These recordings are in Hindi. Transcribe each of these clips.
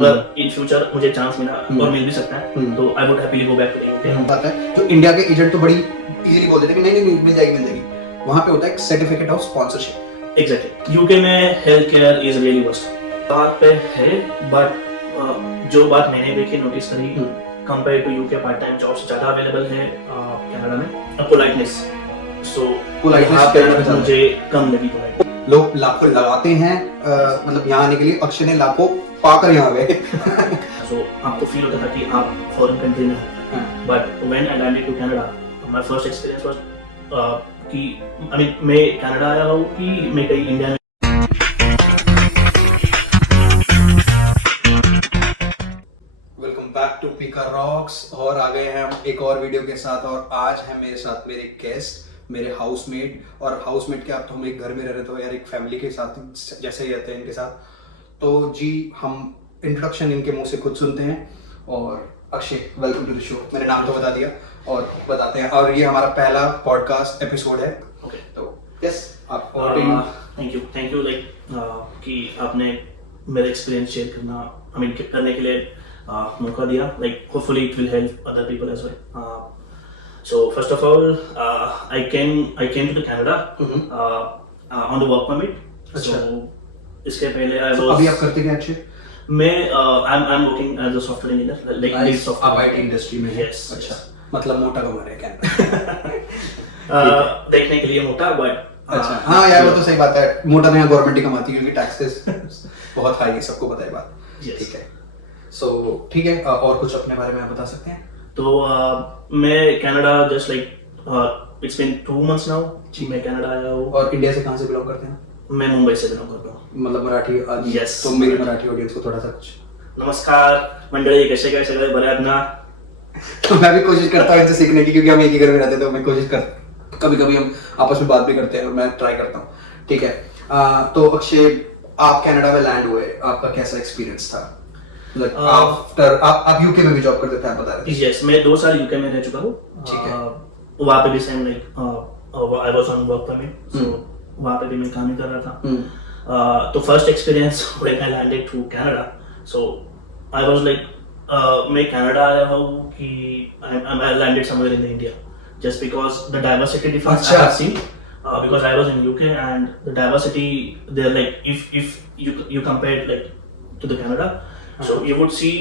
अगर इन फ्यूचर मुझे चांस मिला और मिल भी सकता है तो I would happily go back to the UK. बात है जो इंडिया के एजेंट तो बड़ी इजीली बोल देते हैं कि नहीं मिल जाएगी। वहाँ पे होता है एक certificate of sponsorship. Exactly UK में health care is really worst बात पे है, बट जो बात मैंने देखी नोटिस करी compare to UK part time jobs ज्यादा अवेलेबल है कनाडा में। पोलाइटनेस कनाडा में मुझे कम लगी पोलाइटनेस। लोग लाखों लगाते हैं मतलब यहाँ आने के लिए, अक्षय ने लाखों पाकर यहाँ गए। सो आपको फील होता था कि आप फॉरेन कंट्री में हो, but when I landed to Canada my first experience was कि आई मीन मैं कनाडा आया हूँ कि मैं कहीं इंडिया में। वेलकम बैक टू पीका रॉक्स और आ गए हैं हम एक और वीडियो के साथ। और आज है मेरे साथ मेरे गेस्ट, मेरे हाउसमेट। और हाउसमेट के आप तो हम एक घर में रह रहे थे यार, एक फैमिली के साथ जैसे ही रहते हैं इनके साथ। तो जी हम इंट्रोडक्शन इनके मुंह से खुद सुनते हैं। और Akshay welcome to the show. मैंने नाम तो बता दिया और बताते हैं। और ये हमारा पहला पॉडकास्ट एपिसोड है। ओके तो यस आप थैंक यू लाइक कि आपने मेरा एक्सपीरियंस शेयर करना आई मीन करने के लिए मौका दिया। Like hopefully it will help other people as well. So first of all I came to the Canada on the work permit. So इसके पहले अभी आप करते क्या अच्छे? मैं I am working as a software engineer like आप आईटी इंडस्ट्री में हैं। यस अच्छा मतलब मोटा कमा रहे हैं कनाडा। देखने के लिए मोटा बट अच्छा हाँ यार वो तो सही बात है। मोटा तो यहाँ गवर्नमेंट ही कमाती है क्योंकि टैक्सेस बहुत हाई है, सबको पता है बात। ठीक है सो ठीक है। और कुछ अपने बारे में आप बता सकते हैं? तो मैं Canada just like it's been 2 months now जी मैं कनाडा आया हूँ। और इंडिया से कहाँ से बिलोंग करते हैं? मैं मुंबई से बिलोंग करता हूँ। मतलब मराठी? Yes. तो मेरी मराठी ऑडियंस को थोड़ा सा कुछ नमस्कार मंडळी, कसे काय सगळे बरे आहेत ना? तो मैं भी कोशिश करता हूँ इनसे सीखने की, क्योंकि हम एक ही घर में रहते हैं तो मैं कोशिश कर कभी कभी हम आपस में बात भी करते हैं और मैं ट्राई करता हूँ। ठीक है तो अक्षय आप कनाडा में लैंड हुए, आपका कैसा एक्सपीरियंस था? Like आफ्टर आप यूके में भी जॉब करते थे आप बता रहे थे। यस मैं 2 साल यूके में रह चुका हूँ। ठीक है। वहाँ पे भी same like I was on work permit, so वहाँ पे भी मैं काम ही कर रहा था। तो first experience when I landed to Canada, so I was like मैं कनाडा आया हूँ कि I landed somewhere in India just because the diversity difference I have seen because I was in UK and the diversity there, like if you compare it like to the Canada, so you would see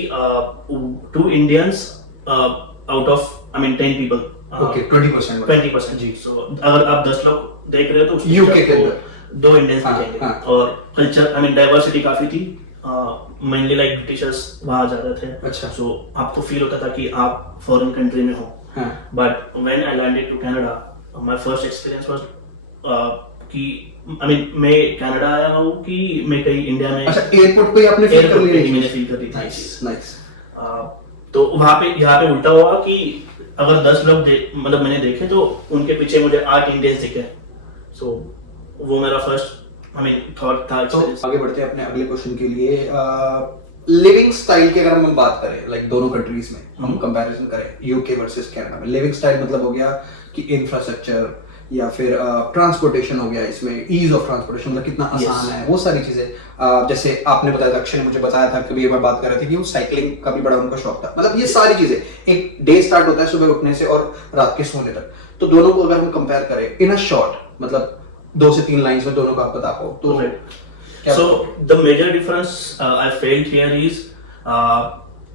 2 Indians out of I mean 10 people. Okay, 20%. 20% ji. So अगर आप 10 लोग देख रहे हो तो UK के अंदर 2 इंडियंस दिखेंगे। और कल्चर आई मीन डाइवर्सिटी काफी थी, मेनली लाइक ब्रिटिशर्स वहाँ जाते थे। अच्छा। सो आपको फील होता था कि आप फॉरेन कंट्री में हो। But when I landed to Canada my first experience was कि आई मीन मैं कनाडा आया हूँ कि मैं कहीं इंडिया में। अच्छा एयरपोर्ट पे आपने फील कर लिया? मैंने फील कर ली थी। नाइस। तो वहाँ पे यहाँ पे उल्टा हुआ कि अगर 10 लोग मतलब मैंने देखे तो उनके पीछे मुझे 8 इंडियंस दिखे। सो वो मेरा फर्स्ट आई मीन थॉट था। तो आगे बढ़ते हैं अपने अगले क्वेश्चन के लिए। लिविंग स्टाइल की अगर हम बात करें लाइक दोनों कंट्रीज में हम कंपैरिजन करें यूके वर्सेस कनाडा में, लिविंग स्टाइल मतलब हो गया कि इंफ्रास्ट्रक्चर या फिर ट्रांसपोर्टेशन हो गया, इसमें ईज ऑफ ट्रांसपोर्टेशन मतलब कितना आसान है वो सारी चीजें। जैसे आपने बताया था, अक्षय ने मुझे बताया था, कभी मैं बात कर रहे थे कि वो साइकिलिंग का भी बड़ा उनका शौक था। मतलब ये सारी चीजें, एक डे स्टार्ट होता है सुबह उठने से और रात के सोने तक, तो दोनों को अगर हम कंपेयर करें इन अ शॉर्ट मतलब 2 से 3 लाइंस में दोनों को आप बता पाओ तो So the major difference I felt here is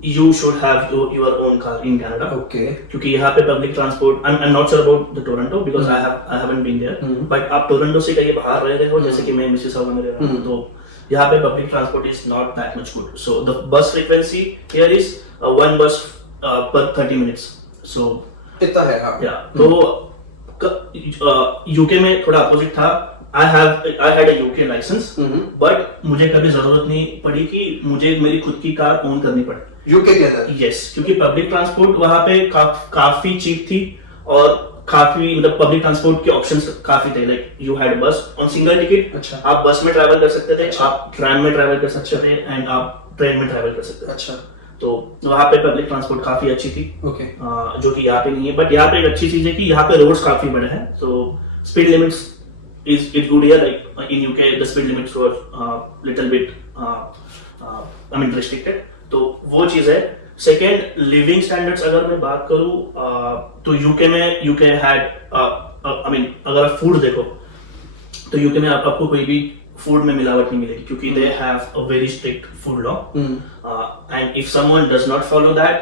you should have your own car in Canada. Okay. क्योंकि यहाँ पे public transport I'm not sure about the Toronto because I haven't been there. But आप टोरंटो से कहीं बाहर रह रहे हो जैसे कि मैं मिसिसागा में रह रहा हूँ, तो यहाँ पे public transport is not that much good. So the bus frequency here is 1 bus per 30 minutes. So इतना है हाँ। तो यूके में थोड़ा अपोजिट था। I had a UK license, but मुझे कभी जरूरत नहीं पड़ी कि मुझे मेरी खुद की कार ओन करनी पड़े यूके के अंदर। यस क्योंकि पब्लिक ट्रांसपोर्ट वहाँ पे काफी चीप थी और काफी मतलब पब्लिक ट्रांसपोर्ट के ऑप्शंस काफी थे। लाइक यू हैड बस ऑन सिंगल टिकट। अच्छा। आप बस में ट्रैवल कर सकते थे। अच्छा। आप ट्रेन में ट्रैवल कर सकते थे एंड आप ट्रेन में ट्रैवल कर सकते थे। अच्छा। तो वहाँ पे पब्लिक ट्रांसपोर्ट काफी अच्छी थी। ओके। जो कि यहाँ पे नहीं है, बट यहाँ पे एक अच्छी चीज है कि यहाँ पे रोड्स काफी बड़े हैं, तो speed limits is good here. Like in UK the speed limits were little bit I mean restricted, तो वो चीज है। सेकेंड, लिविंग स्टैंडर्ड्स अगर मैं बात करूँ तो यूके हैड आई मीन अगर आप फूड देखो तो यूके में आपको कोई भी फूड में मिलावट नहीं मिलेगी क्योंकि they have a very strict food law and if someone does not follow that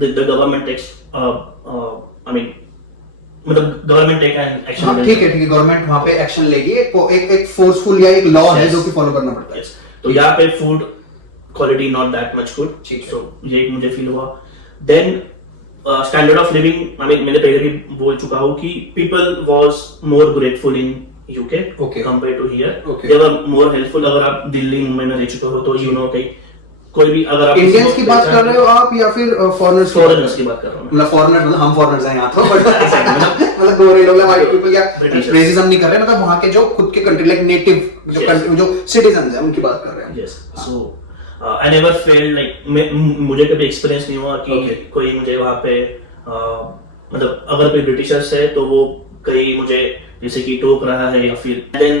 the government takes I mean मतलब गवर्नमेंट टेक एक्शन। हाँ, ठीक है गवर्नमेंट वहाँ पे एक्शन लेगी, एक फोर्सफुल या एक लॉ है जो कि फॉलो करना पड़ता है। तो यहाँ पे food quality not that much good, so ये एक मुझे फील हुआ। Then standard of living, I mean मैंने पहले भी बोल चुका हूँ कि people was more grateful in UK compare to here, they were more helpful. अगर आप दिल्ली मुंबई में रह चुके हो तो यू नो कहीं कोई भी अगर आप इंडियंस की बात कर रहे हो आप या फिर फॉरेनर्स की बात कर रहा हूँ, मतलब फॉरेनर मतलब हम फॉरेनर्स हैं यहाँ तो बट मतलब गोरे लोग व्हाइट पीपल या रेसिज्म नहीं कर रहे, मतलब वहाँ के जो खुद के कंट्री लाइक नेटिव जो कंट्री जो सिटीजंस हैं उनकी बात कर रहे हैं। Yes, so I never failed like मुझे कभी एक्सपीरियंस नहीं हुआ कि कोई मुझे वहाँ पे मतलब अगर कोई ब्रिटिशर्स है तो वो कहीं मुझे जैसे कि टोक रहा है या फिर देन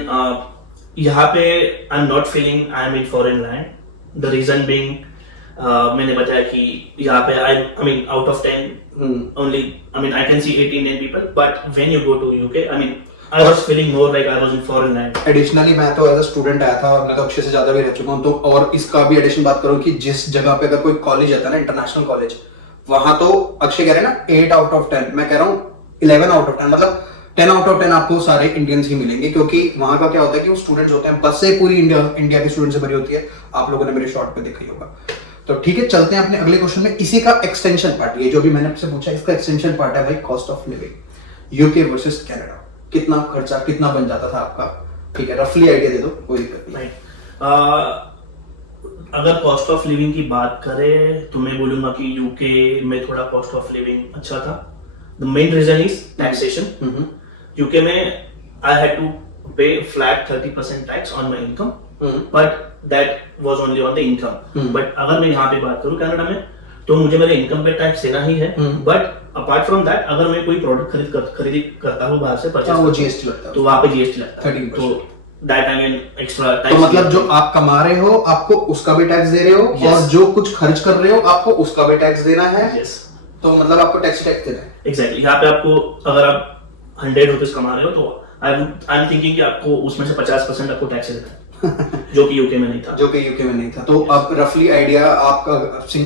यहाँ पे I am not feeling I am in foreign land. The reason being मैंने बताया कि यहाँ पे I mean out of 10 only I mean I can see 18 people, but when you go to UK I mean I was feeling more like I was in foreign land. Additionally मैं तो एज अ स्टूडेंट आया था और मैं तो अक्षय से ज्यादा भी रह चुका हूँ, तो और इसका भी एडिशन बात करूँ कि जिस जगह पे अगर कोई कॉलेज आता है ना इंटरनेशनल कॉलेज, वहां तो अक्षय कह रहे हैं ना 8 out of 10, मैं कह रहा हूँ 11 out of 10, मतलब 10 out of 10 आपको सारे इंडियंस ही मिलेंगे क्योंकि वहां का क्या होता है कि वो स्टूडेंट्स होते हैं, बस से पूरी इंडिया के स्टूडेंट से भरी होती है। आप लोगों ने मेरे शॉर्ट पे देखा ही होगा। तो ठीक है, चलते हैं अपने अगले क्वेश्चन में। इसी का एक्सटेंशन पार्ट, ये जो भी मैंने आपसे पूछा इसका एक्सटेंशन पार्ट है भाई, cost of living UK versus Canada. कितना खर्चा कितना बन जाता था आपका? ठीक है, रफली आइडिया दे दो, कोई दिक्कत नहीं। अगर कॉस्ट ऑफ लिविंग की बात करें तो मैं बोलूंगा कि यूके में थोड़ा कॉस्ट ऑफ लिविंग अच्छा था। The main reason is taxation. UK में I had to pay flat 30% tax on my income, but that was only on the income. But अगर मैं यहाँ पे बात करूँ कनाडा में तो मुझे मेरे इनकम पे टैक्स देना ही है, बट अपार्ट फ्रॉम दैट अगर मैं कोई प्रोडक्ट खरीदी करता हूँ बाहर से परचेज, वो जीएसटी लगता है, तो वहाँ पे जीएसटी लगता है 13%। तो दैट आई मीन एक्स्ट्रा तो मतलब जो आप कमा रहे हो आपको उसका भी टैक्स दे रहे हो, और जो कुछ खर्च कर रहे हो आपको उसका भी टैक्स देना है। तो मतलब आपको टैक्स देना है। एग्जैक्टली। यहाँ पे आपको अगर आप 100 रुपीज कमा रहे हो तो आई एम थिंकिंग कि आपको उसमें से 50% आपको टैक्स देना है जो कि यूके में नहीं था। तो अब रफली आइडिया आपका,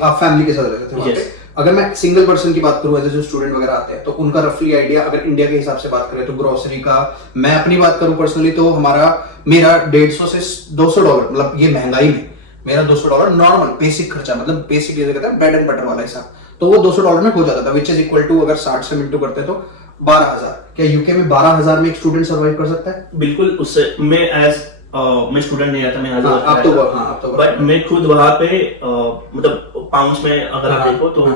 आप फैमिली के साथ रहते थे वहाँ पे। अगर मैं सिंगल पर्सन की बात करूँ, जो स्टूडेंट वगैरह आते हैं, तो उनका रफली आइडिया अगर इंडिया के हिसाब से बात करें तो ग्रोसरी का, मैं अपनी बात करूँ पर्सनली तो मेरा 150 से $200, मतलब ये महंगाई में मेरा $200 नॉर्मल बेसिक खर्चा, मतलब बेसिक जैसे कहते हैं ब्रेड एंड बटर वाला हिसाब, तो वो $200 में हो जाता था, विच इज इक्वल टू अगर 60 से मिनटू करते हैं तो 12,000। क्या यूके में 12,000 में एक स्टूडेंट सर्वाइव कर सकता है? बिल्कुल। उससे मैं स्टूडेंट नहीं आता, मैं आप तो बट मैं खुद वहाँ पे मतलब पाउंड्स में अगर आप देखो तो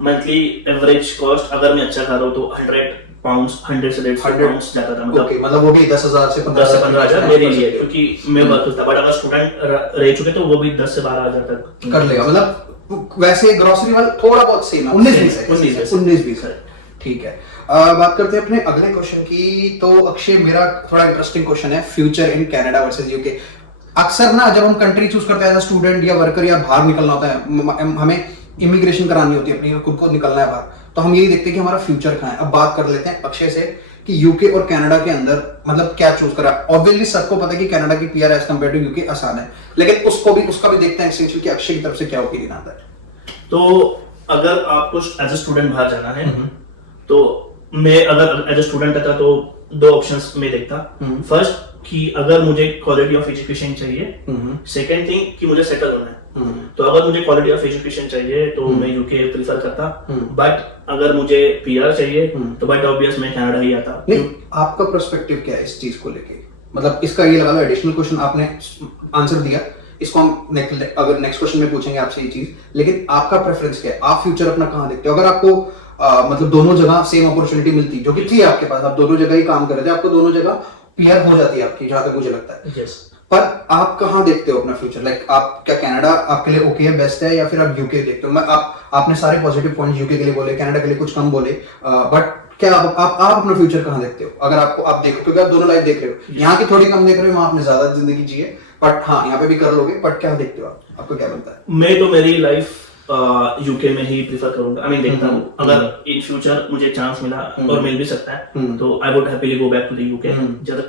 मंथली एवरेज कॉस्ट अगर मैं अच्छा खा रहा हूँ तो 100 से 150 पाउंड्स जाता था, मतलब वो भी 10,000 से 15,000 मेरे लिए, क्योंकि मैं वर्क करता। बट अगर स्टूडेंट रह चुके तो वो भी 10 से 12,000 तक कर लेगा। मतलब वैसे ग्रोसरी वाला थोड़ा बहुत सेम है, 19-20 है। ठीक है, बात करते हैं अपने अगले क्वेश्चन की। तो अक्षय, मेरा थोड़ा इंटरेस्टिंग क्वेश्चन है, future in Canada versus UK. अक्सर ना जब हम कंट्री चूज करते हैं एज अ स्टूडेंट या वर्कर या बाहर निकलना होता है, हमें इमिग्रेशन करानी होती है अपनी, खुद को निकलना है बाहर, तो हम यही देखते हैं कि हमारा फ्यूचर कहाँ है। अब बात कर लेते हैं अक्षय से कि यूके और कनाडा के अंदर मतलब क्या चूज करा। ऑब्वियसली सबको पता है कि कनाडा की PR as compare to UK आसान है, लेकिन उसका भी देखते हैं एक्सटेंशन कि अक्षय की तरफ से क्या ओपिनियन आता है। तो अगर आपको एज अ स्टूडेंट बाहर जाना है तो मैं अगर एज अ स्टूडेंट था तो 2 ऑप्शंस में देखता। फर्स्ट कि अगर मुझे क्वालिटी ऑफ एजुकेशन चाहिए, सेकंड थिंग कि मुझे सेटल होना है। तो अगर मुझे क्वालिटी ऑफ एजुकेशन चाहिए तो मैं यूके प्रीफर करता, बट अगर मुझे पीआर चाहिए तो बट ऑब्वियस मैं कनाडा ही आता। नहीं, आपका पर्सपेक्टिव क्या है इस चीज को लेके? मतलब इसका ये लगा लो एडिशनल क्वेश्चन आपने आंसर दिया, इसको हम अगर नेक्स्ट क्वेश्चन में पूछेंगे आपसे ये चीज, लेकिन आपका प्रेफरेंस क्या है? आप फ्यूचर अपना कहाँ देखते हो? अगर आपको मतलब दोनों जगह सेम अपॉर्चुनिटी मिलती, जो कि थी आपके पास, आप दोनों जगह ही काम कर रहे थे, आपको दोनों जगह पीआर हो जाती है आपकी, जहां तक मुझे लगता है। पर आप कहाँ देखते हो अपना फ्यूचर? लाइक आप क्या कनाडा आपके लिए ओके है, बेस्ट है, या फिर आप यूके देखते हो? मैं आपने सारे पॉजिटिव पॉइंट्स यूके के लिए बोले, कनाडा के लिए कुछ कम बोले, बट क्या आप अपना फ्यूचर कहाँ देखते हो? अगर आप देखो, क्योंकि आप दोनों लाइफ देख रहे हो, यहाँ की थोड़ी कम देख रहे हो, वहां आपने ज्यादा जिंदगी जी है, बट हाँ यहाँ पे भी कर लोगे, बट क्या देखते हो आप आपको क्या लगता है? मैं तो मेरी लाइफ यूके में ही प्रीफर करूंगा। आई मीन देखता हूँ, अगर इन फ्यूचर मुझे चांस मिला और मिल भी सकता है तो I would happily go back to the UK.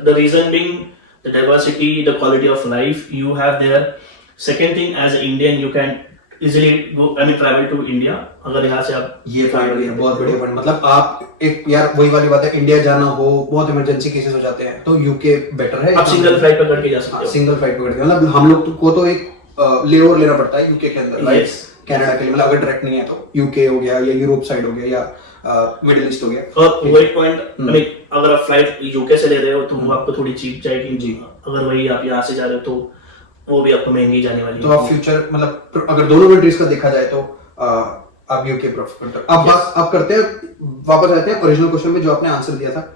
The reason being the diversity, the quality of life you have there. Second thing, as Indian you can easily go, I mean travel to India. अगर यहाँ से आप ये पॉइंट है, बहुत बढ़िया पॉइंट। मतलब आप एक यार वही वाली बात है, इंडिया जाना हो, बहुत इमरजेंसी केसेस हो जाते हैं तो यूके बेटर है। आप सिंगल फ्लाइट पकड़ के जा सकते हो। सिंगल फ्लाइट पकड़ के, मतलब हम लोग को तो एक लेओवर लेना पड़ता है यूके के अंदर, लाइक कनाडा के लिए। मतलब अगर डायरेक्ट नहीं है तो यूके हो गया या यूरोप साइड हो गया या मिडिल ईस्ट हो गया। और वही पॉइंट, आई मीन अगर आप फ्लाइट यूके से ले रहे हो तो वो आपको थोड़ी चीप जाएगी जी। अगर वही आप यहाँ से जा रहे हो तो वो भी आपको महंगी जाने वाली है। तो आप फ्यूचर मतलब अगर दोनों कंट्रीज का देखा जाए तो आप यूके प्रेफर करते हो। अब बात आप करते हैं, वापस आते हैं ओरिजिनल क्वेश्चन में जो आपने आंसर दिया था।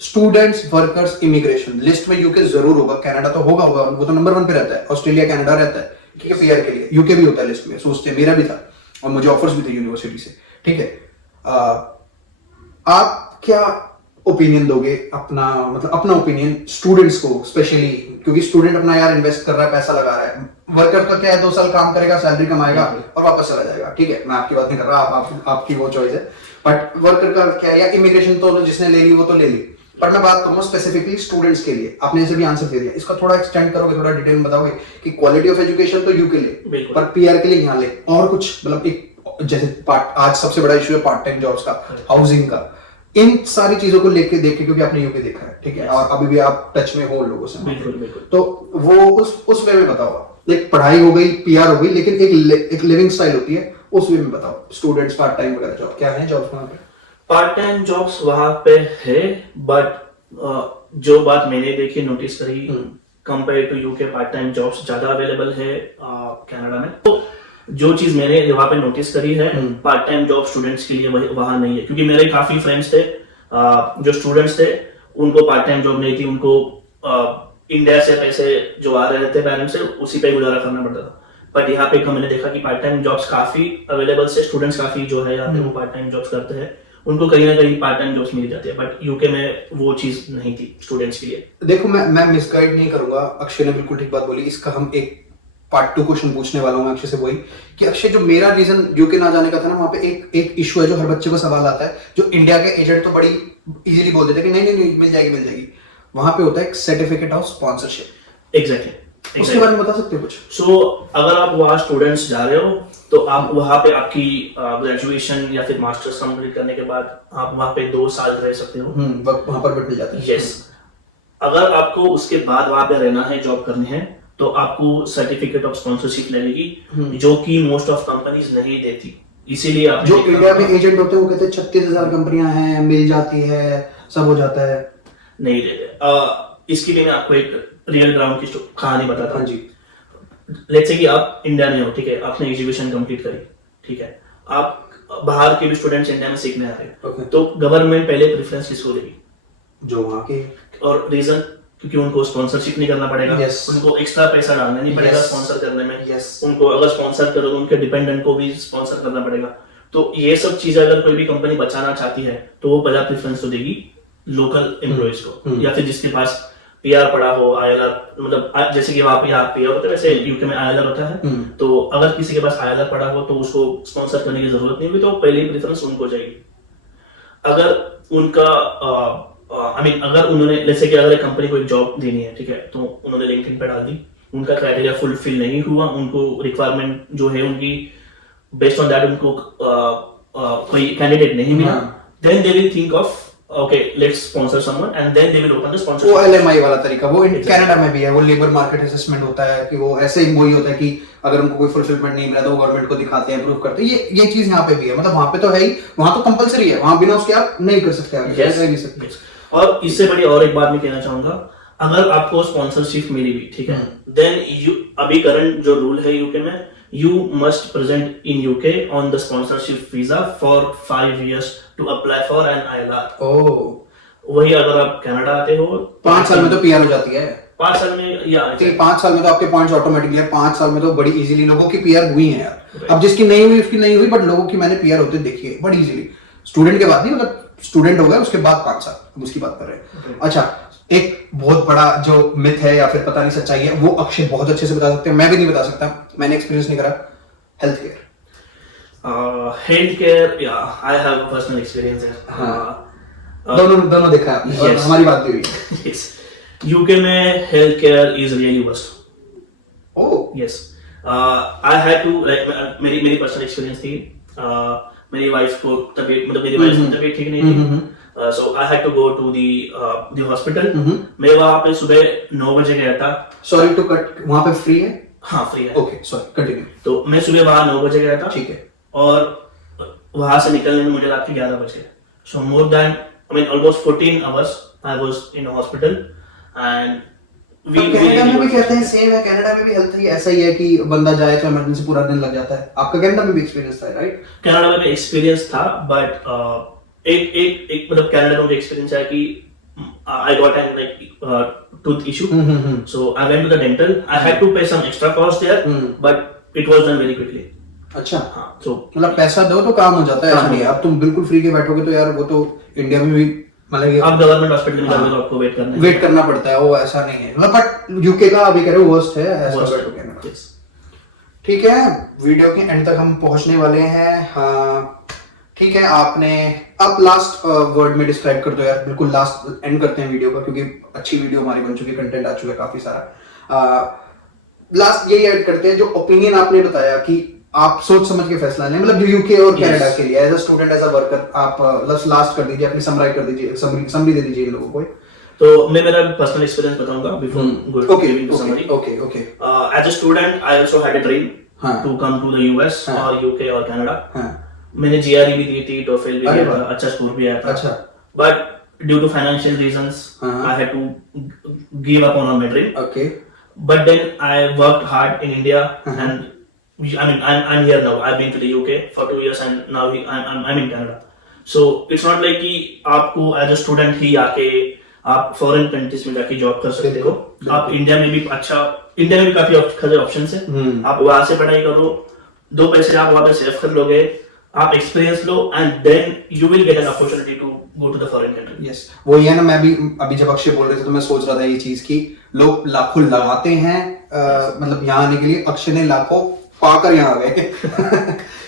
स्टूडेंट्स, वर्कर्स, इमिग्रेशन लिस्ट में यूके जरूर होगा, कनाडा तो होगा, वो तो नंबर 1 पे रहता है। ऑस्ट्रेलिया, कनाडा रहता है, ठीक है, पीआर के लिए। यूके भी होता है लिस्ट में, सोचते हैं, मेरा भी था और मुझे ऑफर्स भी थे यूनिवर्सिटी से, ठीक है। आप क्या ओपिनियन दोगे अपना, मतलब अपना ओपिनियन स्टूडेंट्स को स्पेशली, क्योंकि स्टूडेंट अपना यार इन्वेस्ट कर रहा है, पैसा लगा रहा है। वर्कर का क्या है, 2 साल काम करेगा, सैलरी कमाएगा और वापस चला जाएगा, ठीक है, मैं आपकी बात नहीं कर रहा, आपकी वो चॉइस है। बट वर्कर का क्या है, या इमिग्रेशन तो जिसने ले ली वो तो ले ली, पर मैं बात करूंगा स्पेसिफिकली स्टूडेंट्स के लिए। आपने जैसे भी आंसर दे दिया, इसका थोड़ा एक्सटेंड करोगे, थोड़ा डिटेल में बताओगे कि क्वालिटी ऑफ एजुकेशन तो यू के लिए, पर पीआर के लिए यहाँ ले, और कुछ मतलब एक जैसे आज सबसे बड़ा इशू है पार्ट टाइम जॉब्स का, हाउसिंग का, इन सारी चीजों को लेके देखे, क्योंकि आपने यूके देखा है, ठीक है, और अभी भी आप टच में हो लोगों से, तो वो उस वे में बताओ। लाइक पढ़ाई हो गई, पीआर हो गई, लेकिन एक लिविंग स्टाइल होती है, उस वे में बताओ। स्टूडेंट्स, पार्ट टाइम वगैरह जॉब क्या है, जॉब्स वहां पे? पार्ट टाइम जॉब्स वहां पे है, बट जो बात मैंने देखी, नोटिस करी, compare to UK part time jobs ज्यादा अवेलेबल है कनाडा में। तो जो चीज मैंने वहां पे नोटिस करी है, पार्ट टाइम जॉब स्टूडेंट्स के लिए वहां नहीं है। क्योंकि मेरे काफी फ्रेंड्स थे जो स्टूडेंट्स थे, उनको पार्ट टाइम जॉब नहीं थी, उनको इंडिया से पैसे जो आ रहे थे पेरेंट्स से, उसी पे गुजारा करना पड़ता था। बट यहाँ पे मैंने देखा कि पार्ट टाइम जॉब्स काफी अवेलेबल से, स्टूडेंट्स काफी जो है यहाँ पे वो पार्ट टाइम जॉब्स करते हैं, उनको कहीं ना कहीं पार्ट टाइम जॉब्स मिल जाती है। बट यूके में वो चीज नहीं थी स्टूडेंट्स के लिए। देखो, मैं मिसगाइड नहीं करूंगा, अक्षय ने बिल्कुल ठीक बात बोली। इसका हम एक पार्ट 2 क्वेश्चन पूछने वाला हूँ अक्षय से, वही कि अक्षय जो मेरा रीजन यूके ना जाने का था ना, वहाँ पे एक इशू है जो हर बच्चे को सवाल आता है, जो इंडिया के एजेंट तो बड़ी इजीली बोल देते हैं कि नहीं मिल जाएगी। वहाँ पे होता है एक सर्टिफिकेट ऑफ स्पॉन्सरशिप। एग्जैक्टली, उसके बारे में बता सकते हो कुछ? सो अगर आप वहाँ स्टूडेंट्स जा रहे हो तो आप वहाँ पे आपकी ग्रेजुएशन या फिर मास्टर्स कंप्लीट करने के बाद आप वहाँ पे 2 साल रह सकते हो। वहाँ पर मिल जाता है। यस, अगर आपको उसके बाद वहाँ पे रहना है, जॉब करनी है, तो आपको सर्टिफिकेट ऑफ स्पॉन्सरशिप लगेगी, जो कि मोस्ट ऑफ कंपनीज नहीं देती। इसीलिए आप जो इंडिया में एजेंट होते हैं वो कहते हैं 36,000 कंपनियां हैं, मिल जाती है, सब हो जाता है, नहीं देते। इसके लिए मैं आपको एक रियल ग्राउंड की कहानी बताता हूँ जी। लेट्स से कि आप इंडिया में हो, ठीक है, आपने एजुकेशन कंप्लीट करी, ठीक है, आप बाहर के भी स्टूडेंट्स इंडिया में सीखने आ रहे हैं, तो गवर्नमेंट पहले प्रेफरेंस किसको देगी? जो वहाँ के। और रीजन, क्योंकि उनको स्पॉन्सरशिप नहीं करना पड़ेगा, उनको एक्स्ट्रा पैसा डालना नहीं पड़ेगा स्पॉन्सर करने में। उनको अगर स्पॉन्सर करो तो उनके डिपेंडेंट को भी स्पॉन्सर करना पड़ेगा। तो ये सब चीजें अगर कोई भी कंपनी बचाना चाहती है तो वो पहला प्रेफरेंस तो देगी लोकल एम्प्लॉइज को, या फिर जिसके पास पीआर पड़ा हो, आईएलआर, मतलब जैसे कि वहाँ पे यहाँ पीआर होता है वैसे यूके में आईएलआर होता है। तो अगर किसी के पास आईएलआर पड़ा हो तो उसको स्पॉन्सर करने की जरूरत नहीं होगी, तो पहले ही प्रेफरेंस उनको जाएगी। अगर उनका अगर उन्होंने जैसे कि अगर एक कंपनी को एक जॉब देनी है, ठीक है, तो उन्होंने लिंक्डइन पे डाल दी, उनका क्राइटेरिया फुलफिल नहीं हुआ, उनको रिक्वायरमेंट जो है उनकी बेस्ड ऑन दैट उनको कोई कैंडिडेट नहीं मिला, then they will think of okay let's sponsor someone and then they will open the sponsorship. वो एलएमआई वाला तरीका, वो कनाडा में भी है, वो लेबर मार्केट असेसमेंट होता है कि वो ऐसे ही वही होता है कि अगर उनको कोई फुलफिलमेंट नहीं मिला तो वो गवर्नमेंट को दिखाते हैं, प्रूव करते हैं। ये चीज यहाँ पे भी है, मतलब वहाँ पे तो है ही, वहाँ तो कंपलसरी है, वहाँ बिना उसके आप नहीं कर सकते, नहीं सकते। और इससे बड़ी और एक बात मैं कहना चाहूंगा, अगर आपको स्पॉन्सरशिप मिली भी, ठीक है, देन यू अभी करंट जो रूल है यूके में, you must present in UK on the sponsorship visa for 5 years to apply for an ILR। वही अगर आप कनाडा आते हो 5 साल में तो पीआर हो जाती है। 5 साल में या 5 साल में तो आपके पॉइंट्स ऑटोमेटिकली है, 5 साल में तो बड़ी इजीली लोगों की पीआर हुई है यार। अब जिसकी नहीं हुई उसकी नहीं हुई, बट लोगों की मैंने पीआर होते देखी है बड़ी इजीली। स्टूडेंट के बाद नहीं, मतलब स्टूडेंट हो गया उसके बाद 5 साल, हम उसकी बात कर रहे हैं। अच्छा, एक बहुत बड़ा जो मिथ है या फिर पता नहीं सच्चाई है, वो अक्षय बहुत अच्छे से बता सकते हैं, मैं भी नहीं बता सकता, मैंने एक्सपीरियंस नहीं करा। Health care, healthcare, yeah, I have a personal experience there. दोनों देखा है आपने, और yes. हमारी बात भी हुई है। Yes. UK में healthcare is really worst. Oh. Yes. I had to like मेरी personal experience थी. मेरी वाइफ को तबीयत मतलब मेरी वाइफ की तबीयत ठीक नहीं थी. So I had to go to the hospital. मैं वहाँ पे सुबह 9 बजे गया था. Sorry to cut, वहाँ पे फ्री है? हाँ फ्री है. Okay, sorry, continue. तो मैं सुबह वहाँ 9 बजे गया था. ठीक है. और वहाँ से निकलने में मुझे रात के 11 बजे. So more than almost 14 hours I was in a hospital and Canada में भी कहते हैं सेम है, कनाडा में भी हेल्थ ऐसा ही है कि बंदा जाए तो इमरजेंसी पूरा दिन लग जाता है। आपका कनाडा में भी एक्सपीरियंस था, राइट? कनाडा में भी एक्सपीरियंस था, बट एक मतलब कनाडा में मुझे एक्सपीरियंस है कि I got an tooth issue, so I went to the dental. I had to pay some extra cost there, but it was done very quickly. अच्छा, हाँ, तो मतलब पैसा दो तो काम हो जाता है, ऐसा नहीं है। अब तुम बिल्कुल फ्री के बैठोगे तो यार वो तो इंडिया में भी मतलब आप गवर्नमेंट हॉस्पिटल में जाओगे तो आपको वेट करना पड़ता है, वो ऐसा नहीं है मतलब। बट यूके का अभी कह रहे हो वर्स्ट है ऐसा कनाडा। ठीक है, वीडियो के एंड तक हम पहुंचने वाले हैं। हाँ ठीक है, आपने अब लास्ट वर्ड में डिस्क्राइब कर दो यार, बिल्कुल लास्ट एंड करते हैं वीडियो का, क्योंकि अच्छी वीडियो हमारी बन चुकी है, कंटेंट आ चुका है काफी सारा। लास्ट यही ऐड करते हैं, जो ओपिनियन आपने बताया कि आप सोच समझ के फैसला लें, मतलब यूके और कनाडा के लिए as a student as a worker, आप लास्ट कर दीजिए, अपनी समराइज कर दीजिए, समरी दे दीजिए इन लोगों को। तो मैं मेरा पर्सनल एक्सपीरियंस बताऊंगा before okay summary. Okay as a student I also had a dream to come to the US और यूके और कनाडा। मैंने जीआरई भी दी थी, टोफेल भी दिया था, अच्छा स्कोर भी आया था। अच्छा, but due to financial reasons I had to give up on my dream. Okay, but then I worked hard in India and I'm here now. I've been to the UK for 2 years and now I'm in Canada. So it's not like कि आपको as a student ही आके आप फॉरेन कंट्रीज में जाके जॉब कर सकते हो। आप इंडिया में भी काफी खासे ऑप्शंस है। आप वहाँ से पढ़ाई करो, 2 पैसे आप वहाँ पे सेव कर लोगे, आप एक्सपीरियंस लो and then you will get an opportunity to go to the foreign country. Yes, वो ये ना, मैं भी अभी जब अक्षय बोल रहे थे तो मैं सोच रहा था ये चीज कि लोग लाखों लगाते हैं मतलब यहाँ आने के लिए, अक्षय ने लाखों पाकर यहाँ आ गए।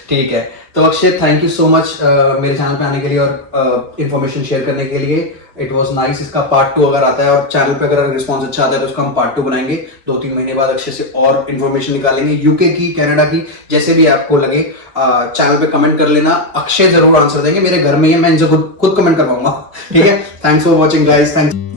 ठीक है, तो Akshay thank you so much मेरे चैनल पे आने के लिए और इंफॉर्मेशन शेयर करने के लिए। It was nice. इसका पार्ट 2 अगर आता है और चैनल पे अगर रिस्पांस अच्छा आता है तो उसका हम पार्ट 2 बनाएंगे। 2-3 महीने बाद अक्षय से और इन्फॉर्मेशन निकालेंगे, यूके की, कनाडा की, जैसे भी आपको लगे। चैनल पे कमेंट कर लेना, अक्षय जरूर आंसर देंगे, मेरे घर में ही है, मैं इनसे खुद कमेंट करवाऊंगा। ठीक है, thanks for watching guys, thanks.